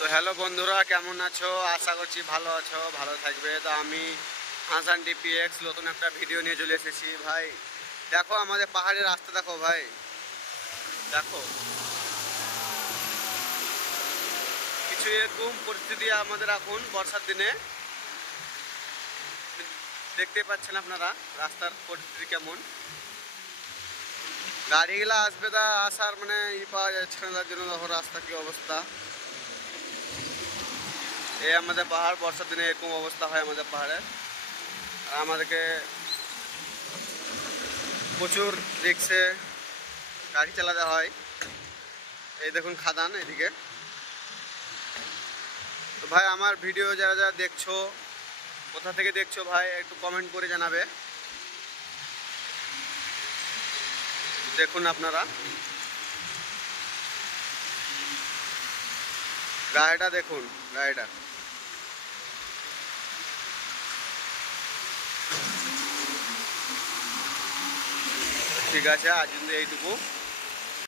তো হ্যালো বন্ধুরা, কেমন আছো? আশা করছি ভালো আছো, ভালো থাকবে। তো আমি হাসান ডিপিএক্স নতুন একটা ভিডিও নিয়ে চলে এসেছি। ভাই দেখো আমাদের পাহাড়ের রাস্তা, দেখো ভাই, দেখো কিছু এরকম পরিস্থিতি আমাদের এখন বর্ষার দিনে দেখতে পাচ্ছেন আপনারা। রাস্তার পরিস্থিতি কেমন, গাড়িগুলা আসবে তা আসার মানে পাওয়া যাচ্ছে না, তার জন্য দেখো রাস্তা কি অবস্থা। এই আমাদের পাহাড়, বর্ষার দিনে এরকম অবস্থা হয় আমাদের পাহাড়ের। আর আমাদেরকে প্রচুর রিক্সে গাড়ি চালাতে হয়। এই দেখুন খাদান এদিকে। তো ভাই আমার ভিডিও যারা যারা দেখছো, কোথা থেকে দেখছো ভাই একটু কমেন্ট করে জানাবে। দেখুন আপনারা গাড়িটা দেখুন, গাড়িটা ঠিক আছে। আজ কিন্তু এইটুকু।